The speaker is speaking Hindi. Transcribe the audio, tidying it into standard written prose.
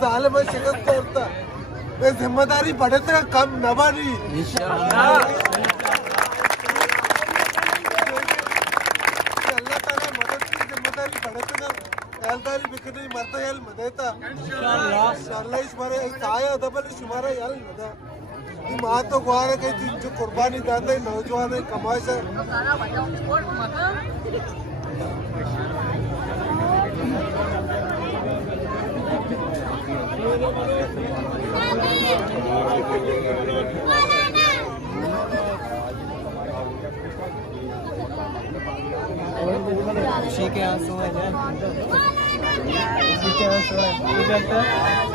जालिम शिकस्त करता मैं जिम्मेदारी बढ़ते का कम न बनी अल्लाह ताला मदद की जिम्मेदारी बढ़ते का यालदारी बिकने मरता याल मदेता इंशाल्लाह इस बारे आया दबल शुमारा याल मदा माँ तो गुआर है कि जो कुर्बानी दाते नौजवान कमाई से खुशी के आंसू है खुशी के आंसू है